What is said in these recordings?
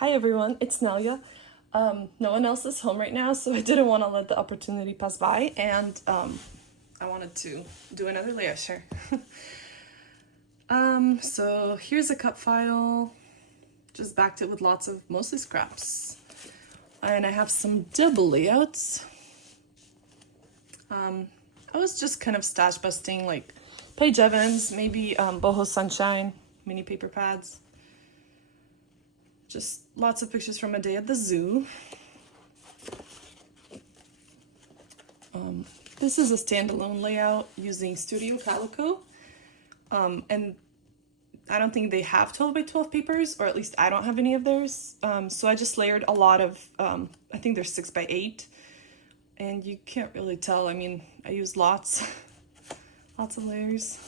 Hi everyone, it's Nelia. No one else is home right now, so I didn't want to let the opportunity pass by, and I wanted to do another layout share. So here's a cut file, just backed it with lots of mostly scraps. And I have some double layouts. I was just kind of stash busting, like Paige Evans, maybe Boho Sunshine, mini paper pads. Just lots of pictures from a day at the zoo. This is a standalone layout using Studio Calico. And I don't think they have 12 by 12 papers, or at least I don't have any of theirs. So I just layered a lot of, I think they're 6 by 8. And you can't really tell. I mean, I used lots of layers.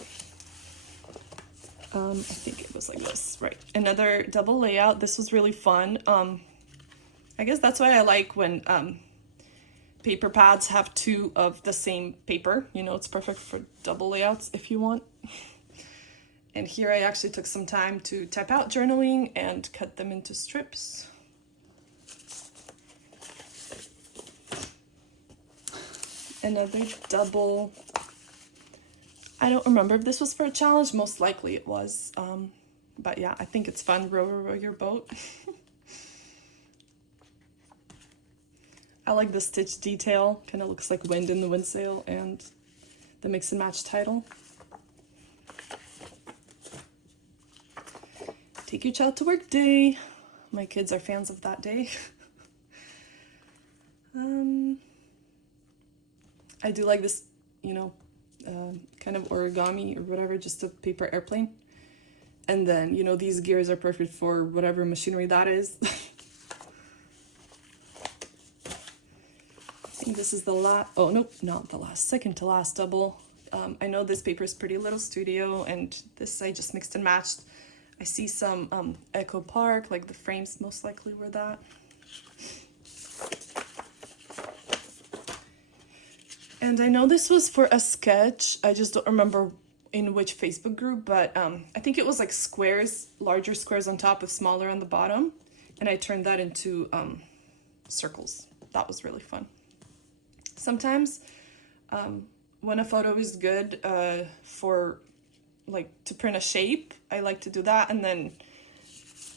I think it was like this, right? Another double layout. This was really fun. I guess that's why I like when paper pads have two of the same paper. You know, it's perfect for double layouts if you want. And here I actually took some time to type out journaling and cut them into strips. Another double. I don't remember if this was for a challenge. Most likely it was. But yeah, I think it's fun. Row, row, row your boat. I like the stitch detail. Kind of looks like wind in the windsail, and the mix and match title. Take your child to work day. My kids are fans of that day. I do like this, you know, kind of origami or whatever, just a paper airplane. And then, you know, these gears are perfect for whatever machinery that is. I think this is the last, oh, nope, not the last, second to last double. I know this paper is Pretty Little Studio, and this I just mixed and matched. I see some Echo Park, like the frames most likely were that. And I know this was for a sketch. I just don't remember in which Facebook group, but I think it was like squares, larger squares on top with smaller on the bottom. And I turned that into circles. That was really fun. Sometimes when a photo is good for like to print a shape, I like to do that, and then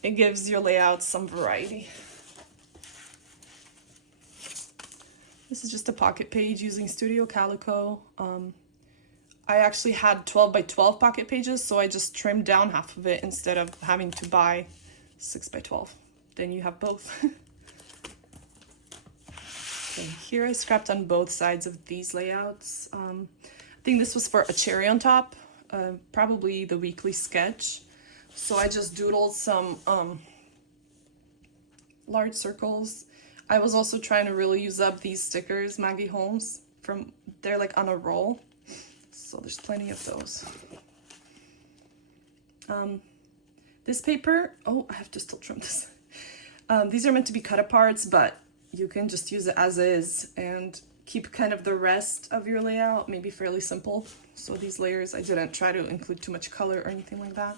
it gives your layout some variety. This is just a pocket page using Studio Calico. I actually had 12 by 12 pocket pages, so I just trimmed down half of it instead of having to buy 6 by 12. Then you have both. Okay, here I scrapped on both sides of these layouts. I think this was for a cherry on top, probably the weekly sketch. So I just doodled some large circles. I was also trying to really use up these stickers, Maggie Holmes, they're like on a roll. So there's plenty of those. This paper, oh, I have to still trim this. These are meant to be cut aparts, but you can just use it as is and keep kind of the rest of your layout maybe fairly simple. So these layers, I didn't try to include too much color or anything like that.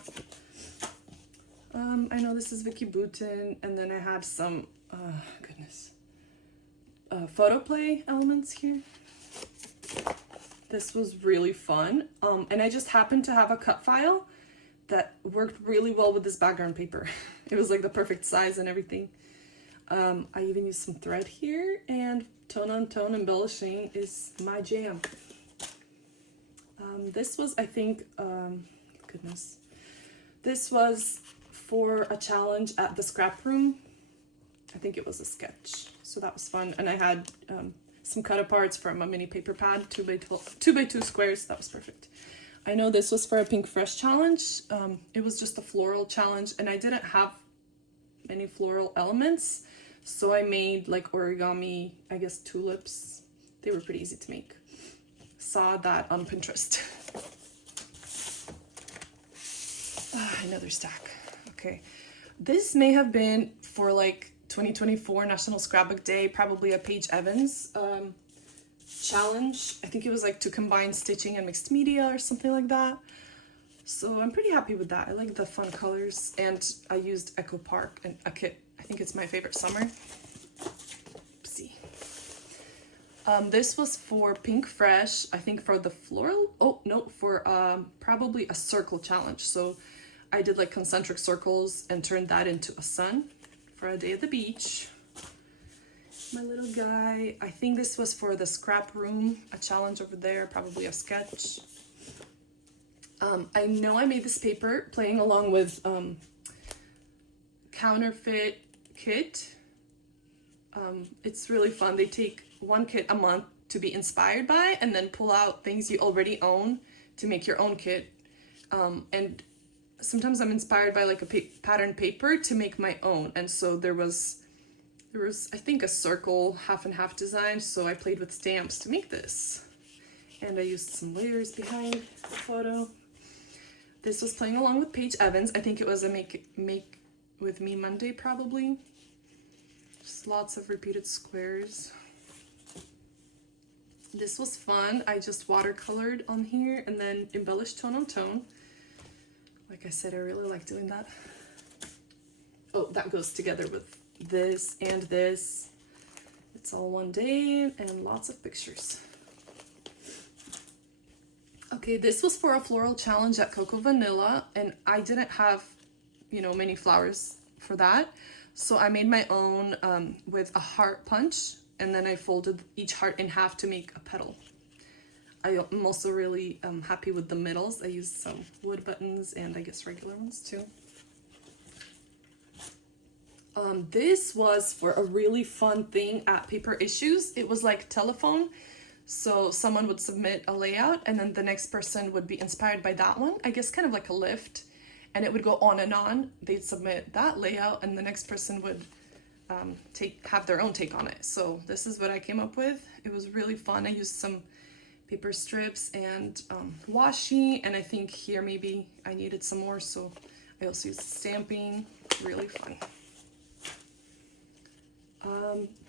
I know this is Vicky Boutin, and then I had some, photo play elements here. This was really fun. And I just happened to have a cut file that worked really well with this background paper. It was like the perfect size and everything. I even used some thread here, and tone on tone embellishing is my jam. This was, I think, this was for a challenge at the scrap room. I think it was a sketch, so that was fun. And I had some cut aparts from a mini paper pad, 2 by 2 squares. That was perfect. I know this was for a Pink Fresh challenge. It was just a floral challenge, and I didn't have any floral elements, so I made like origami, I guess, tulips. They were pretty easy to make. Saw that on Pinterest. Another stack. Okay, this may have been for like 2024 National Scrapbook Day, probably a Paige Evans challenge. I think it was like to combine stitching and mixed media or something like that. So I'm pretty happy with that. I like the fun colors, and I used Echo Park and a kit. I think it's my favorite summer. Oopsie. This was for Pink Fresh, I think for the floral, oh no, for probably a circle challenge. So I did like concentric circles and turned that into a sun for a day at the beach. My little guy, I think this was for the scrap room, a challenge over there, probably a sketch. I know I made this paper playing along with Counterfeit Kit. It's really fun. They take one kit a month to be inspired by and then pull out things you already own to make your own kit. And sometimes I'm inspired by like a pattern paper to make my own. And so there was I think a circle half and half design, so I played with stamps to make this. And I used some layers behind the photo. This was playing along with Paige Evans. I think it was a make with me Monday probably. Just lots of repeated squares. This was fun. I just watercolored on here and then embellished tone on tone. Like I said, I really like doing that. Oh, that goes together with this and this. It's all one day and lots of pictures. Okay, this was for a floral challenge at Cocoa Vanilla, and I didn't have, you know, many flowers for that. So I made my own with a heart punch, and then I folded each heart in half to make a petal. I'm also really happy with the middles. I used some wood buttons and I guess regular ones too. This was for a really fun thing at Paper Issues. It was like telephone. So someone would submit a layout and then the next person would be inspired by that one. I guess kind of like a lift, and it would go on and on. They'd submit that layout and the next person would have their own take on it. So this is what I came up with. It was really fun. I used some paper strips and washi, and I think here maybe I needed some more, so I also used stamping. Really fun.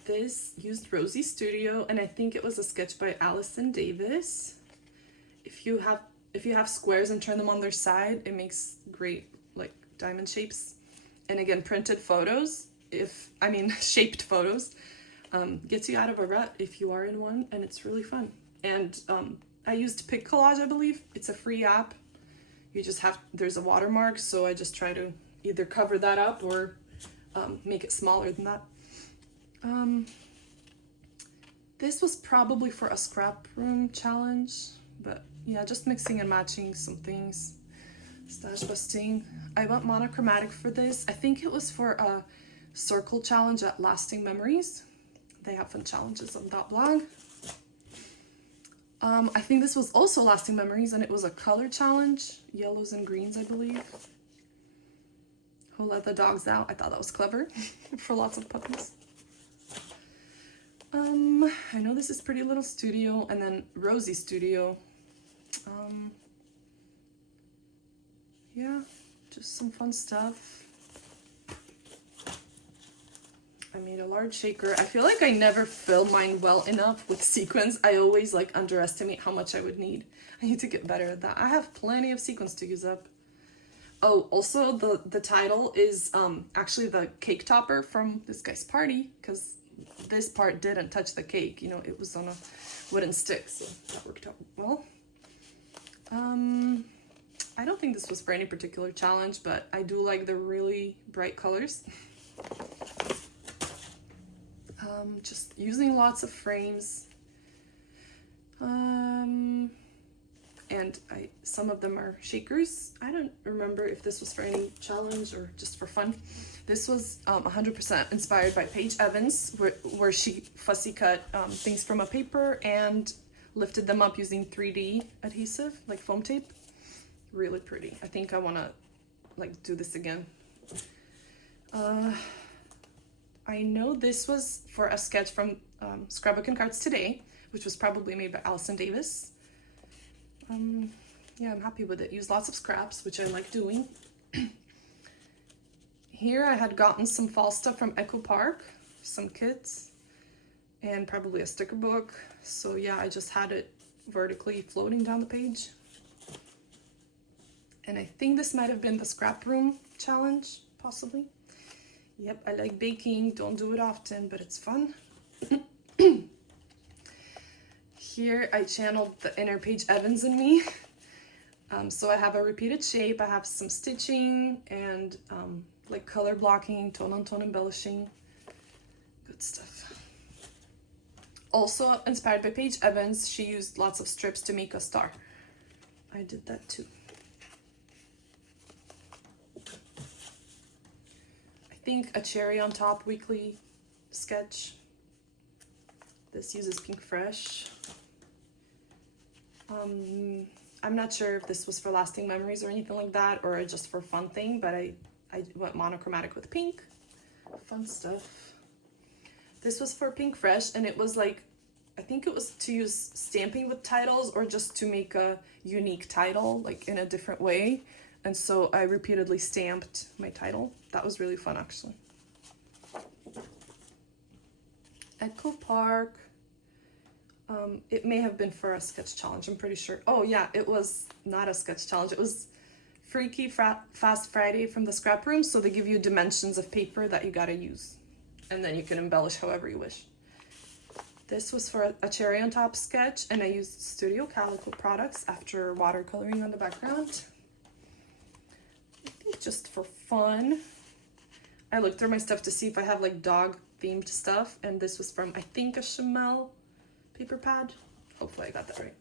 This used Rosie Studio, and I think it was a sketch by Allison Davis. If you have squares and turn them on their side, it makes great like diamond shapes. And again, printed photos, shaped photos, gets you out of a rut if you are in one, and it's really fun. And I used Pic Collage, I believe. It's a free app. You just there's a watermark, so I just try to either cover that up or make it smaller than that. This was probably for a scrap room challenge, but yeah, just mixing and matching some things, stash busting. I went monochromatic for this. I think it was for a circle challenge at Lasting Memories. They have fun challenges on that blog. I think this was also Lasting Memories, and it was a color challenge, yellows and greens, I believe. Who let the dogs out? I thought that was clever for lots of puppies. I know this is Pretty Little Studio, and then Rosie Studio. Yeah, just some fun stuff. I made a large shaker. I feel like I never fill mine well enough with sequins. I always like underestimate how much I would need. I need to get better at that. I have plenty of sequins to use up. Oh, also the title is actually the cake topper from this guy's party, because this part didn't touch the cake, you know, it was on a wooden stick, so that worked out well. I don't think this was for any particular challenge, but I do like the really bright colors. Just using lots of frames. And some of them are shakers. I don't remember if this was for any challenge or just for fun. This was 100% inspired by Paige Evans, where she fussy cut things from a paper and lifted them up using 3D adhesive, like foam tape. Really pretty. I think I want to like do this again. I know this was for a sketch from Scrapbook and Cards Today, which was probably made by Allison Davis. Yeah, I'm happy with it. Use lots of scraps, which I like doing. Here I had gotten some fall stuff from Echo Park, some kits, and probably a sticker book. So yeah, I just had it vertically floating down the page. And I think this might have been the scrap room challenge, possibly. Yep, I like baking. Don't do it often, but it's fun. Here I channeled the inner Paige Evans in me. So I have a repeated shape, I have some stitching and like color blocking, tone on tone embellishing, good stuff. Also inspired by Paige Evans, she used lots of strips to make a star. I did that too. I think a cherry on top weekly sketch. This uses Pink Fresh. I'm not sure if this was for lasting memories or anything like that, or just for fun thing, but I went monochromatic with pink. Fun stuff. This was for Pink Fresh, and it was like, I think it was to use stamping with titles or just to make a unique title, like in a different way. And so I repeatedly stamped my title. That was really fun, actually. Echo Park. It may have been for a sketch challenge, I'm pretty sure. Oh yeah, it was not a sketch challenge. It was Freaky Fast Friday from the Scrap Room. So they give you dimensions of paper that you gotta use. And then you can embellish however you wish. This was for a cherry on top sketch, and I used Studio Calico products after watercoloring on the background. I think just for fun. I looked through my stuff to see if I have like dog themed stuff, and this was from, I think, a Chamel paper pad. Hopefully I got that right.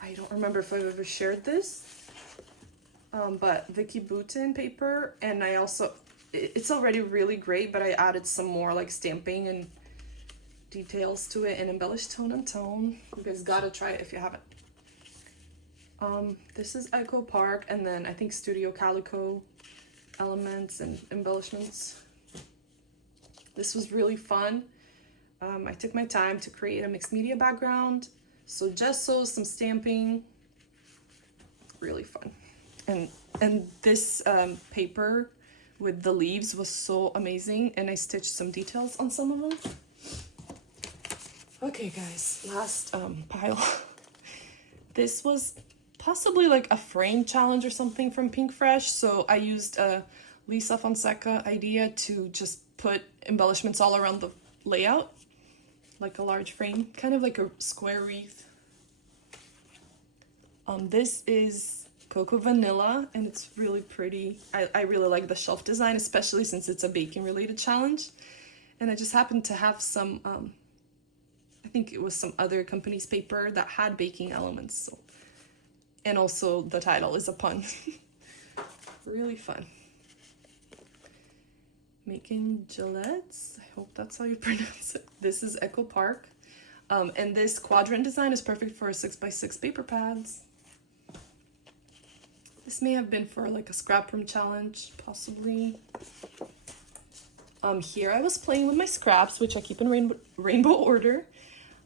I don't remember if I've ever shared this, but Vicky Boutin paper, and I also, it's already really great, but I added some more like stamping and details to it and embellished tone and tone. You guys gotta try it if you haven't. This is Echo Park, and then I think Studio Calico elements and embellishments. This was really fun. I took my time to create a mixed media background. So gesso, some stamping, really fun. And this paper with the leaves was so amazing, and I stitched some details on some of them. Okay guys, last pile. This was possibly like a frame challenge or something from Pink Fresh. So I used a Lisa Fonseca idea to just put embellishments all around the layout, like a large frame, kind of like a square wreath. This is Cocoa Vanilla, and it's really pretty. I really like the shelf design, especially since it's a baking related challenge. And I just happened to have some, I think it was some other company's paper that had baking elements. So. And also the title is a pun. Really fun. Making Gillettes, I hope that's how you pronounce it. This is Echo Park. And this quadrant design is perfect for 6x6 paper pads. This may have been for like a scrap room challenge, possibly. Here I was playing with my scraps, which I keep in rainbow order.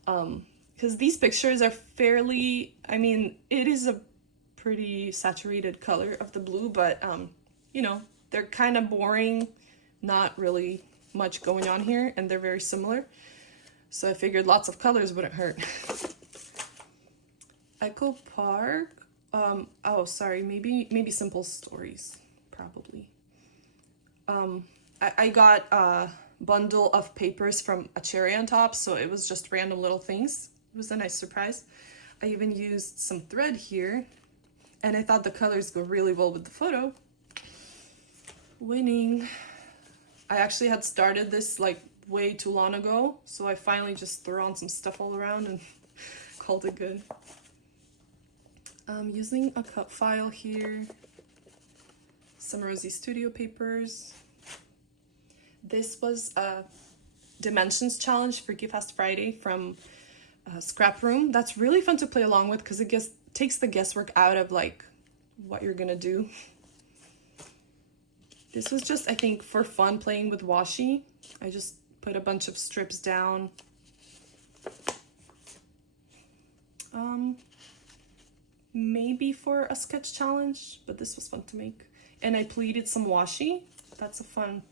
Because these pictures are fairly, I mean, it is a pretty saturated color of the blue, but you know, they're kind of boring, not really much going on here, and they're very similar. So I figured lots of colors wouldn't hurt. Echo Park. Oh, sorry, maybe Simple Stories, probably. I got a bundle of papers from a cherry on top, so it was just random little things. It was a nice surprise. I even used some thread here, and I thought the colors go really well with the photo. Winning. I actually had started this like way too long ago, so I finally just threw on some stuff all around and called it good. I'm using a cut file here, some Rosie Studio papers. This was a Dimensions Challenge Freaky Fast Friday from Scrap Room. That's really fun to play along with because it takes the guesswork out of like what you're gonna do. This was just, I think, for fun playing with washi. I just put a bunch of strips down. Maybe for a sketch challenge, but this was fun to make. And I pleated some washi. That's a fun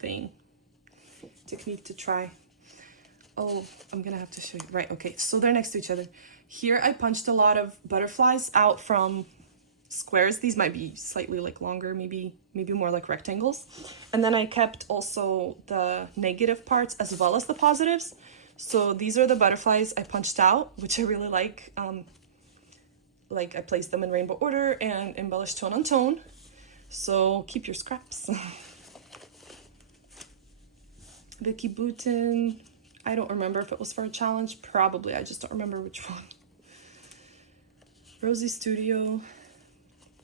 technique to try. Oh, I'm gonna have to show you. Right, okay, so they're next to each other. Here I punched a lot of butterflies out from squares. These might be slightly like longer, maybe maybe more like rectangles. And then I kept also the negative parts as well as the positives. So these are the butterflies I punched out, which I really like. Like I placed them in rainbow order and embellished tone on tone. So keep your scraps. Vicky Boutin. I don't remember if it was for a challenge. Probably. I just don't remember which one. Rosie Studio.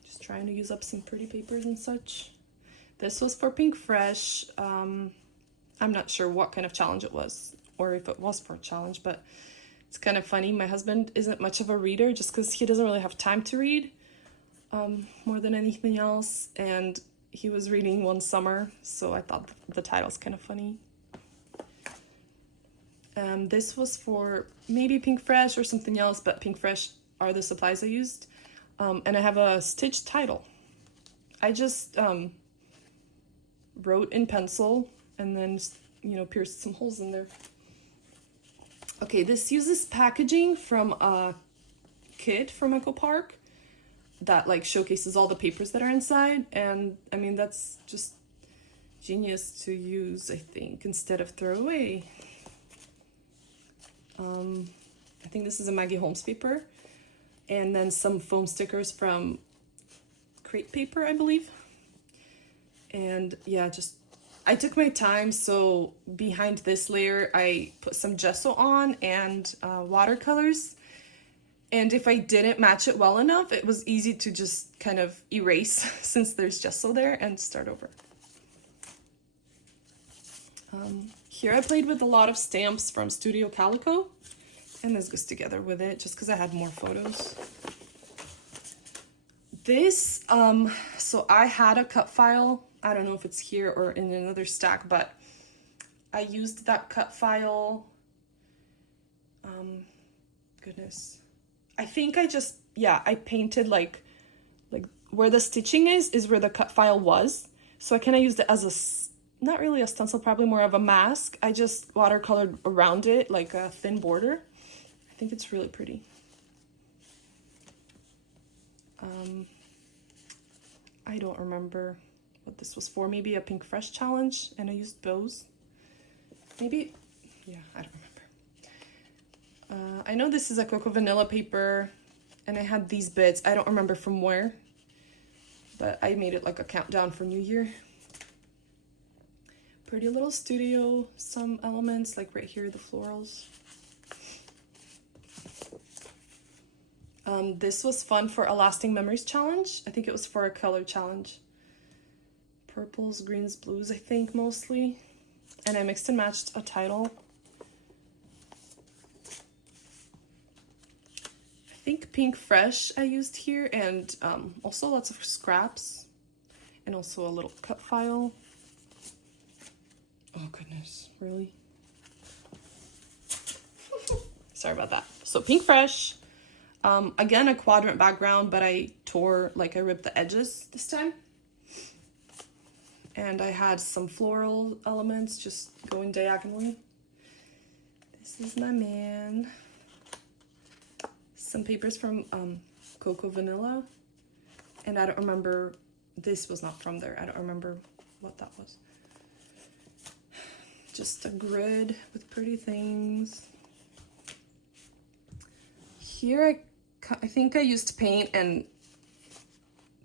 Just trying to use up some pretty papers and such. This was for Pink Fresh. I'm not sure what kind of challenge it was, or if it was for a challenge, but it's kind of funny. My husband isn't much of a reader just because he doesn't really have time to read more than anything else. And he was reading one summer, so I thought the title's kind of funny. This was for maybe Pink Fresh or something else, but Pink Fresh are the supplies I used. And I have a stitched title. I just wrote in pencil and then, you know, pierced some holes in there. Okay, this uses packaging from a kit from Echo Park that like showcases all the papers that are inside. And I mean, that's just genius to use, I think, instead of throw away. I think this is a Maggie Holmes paper. And then some foam stickers from Crate Paper, I believe. And yeah, just I took my time, so behind this layer I put some gesso on and watercolors, and if I didn't match it well enough, it was easy to just kind of erase since there's gesso there and start over. Here I played with a lot of stamps from Studio Calico, and this goes together with it just because I had more photos. This, so I had a cut file. I don't know if it's here or in another stack, but I used that cut file. Goodness. I think I just, yeah, I painted like where the stitching is where the cut file was. So I kind of used it as a, not really a stencil, probably more of a mask. I just watercolored around it like a thin border. I think it's really pretty. I don't remember what this was for. Maybe a Pink Fresh challenge, and I used bows. Maybe, yeah, I don't remember. I know this is a Cocoa Vanilla paper, and I had these bits. I don't remember from where, but I made it like a countdown for New Year. Pretty Little Studio, some elements, like right here, the florals. This was fun for a Lasting Memories challenge. I think it was for a color challenge. Purples, greens, blues, I think, mostly. And I mixed and matched a title. I think Pink Fresh I used here, and also lots of scraps. And also a little cut file. Oh goodness, really? Sorry about that. So Pink Fresh. Again, a quadrant background, but I ripped the edges this time. And I had some floral elements just going diagonally. This is my man. Some papers from Cocoa Vanilla. And I don't remember, this was not from there. I don't remember what that was. Just a grid with pretty things. Here I think I used paint and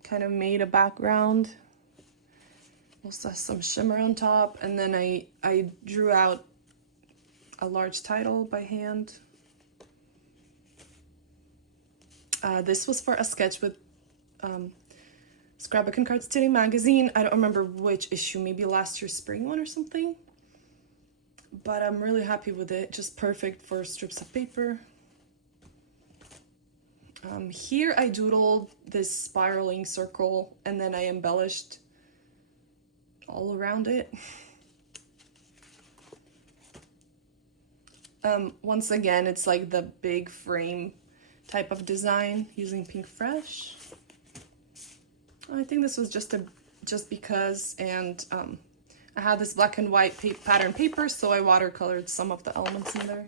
kind of made a background. Also some shimmer on top, and then I drew out a large title by hand. This was for a sketch with Scrapbook and Card Studio magazine. I don't remember which issue, maybe last year's spring one or something. But I'm really happy with it, just perfect for strips of paper. Here I doodled this spiraling circle, and then I embellished all around it. Once again, it's like the big frame type of design using Pink Fresh. I think this was just because, and I had this black and white pattern paper, so I watercolored some of the elements in there.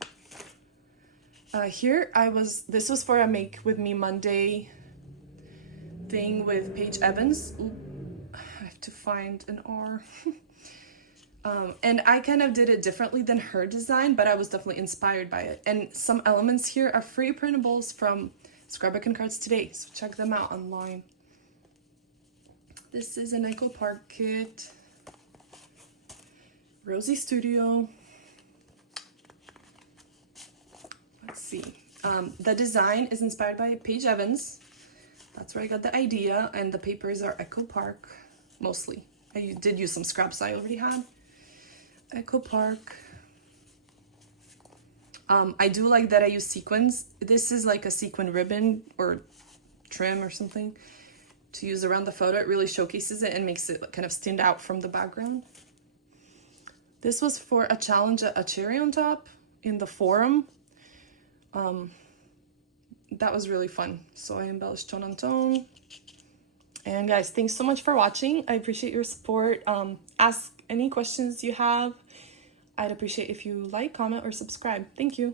Here this was for a Make With Me Monday thing with Paige Evans. Ooh, I have to find an R. And I kind of did it differently than her design, but I was definitely inspired by it. And some elements here are free printables from Scrapbook and Cards Today, so check them out online. This is an Echo Park kit. Rosie Studio. Let's see. The design is inspired by Paige Evans. That's where I got the idea, and the papers are Echo Park, mostly. I did use some scraps I already had. Echo Park. I do like that I use sequins. This is like a sequin ribbon or trim or something to use around the photo. It really showcases it and makes it kind of stand out from the background. This was for a challenge, a cherry on top in the forum. That was really fun. So I embellished tone on tone. And guys, thanks so much for watching. I appreciate your support. Ask any questions you have. I'd appreciate if you like, comment, or subscribe. Thank you.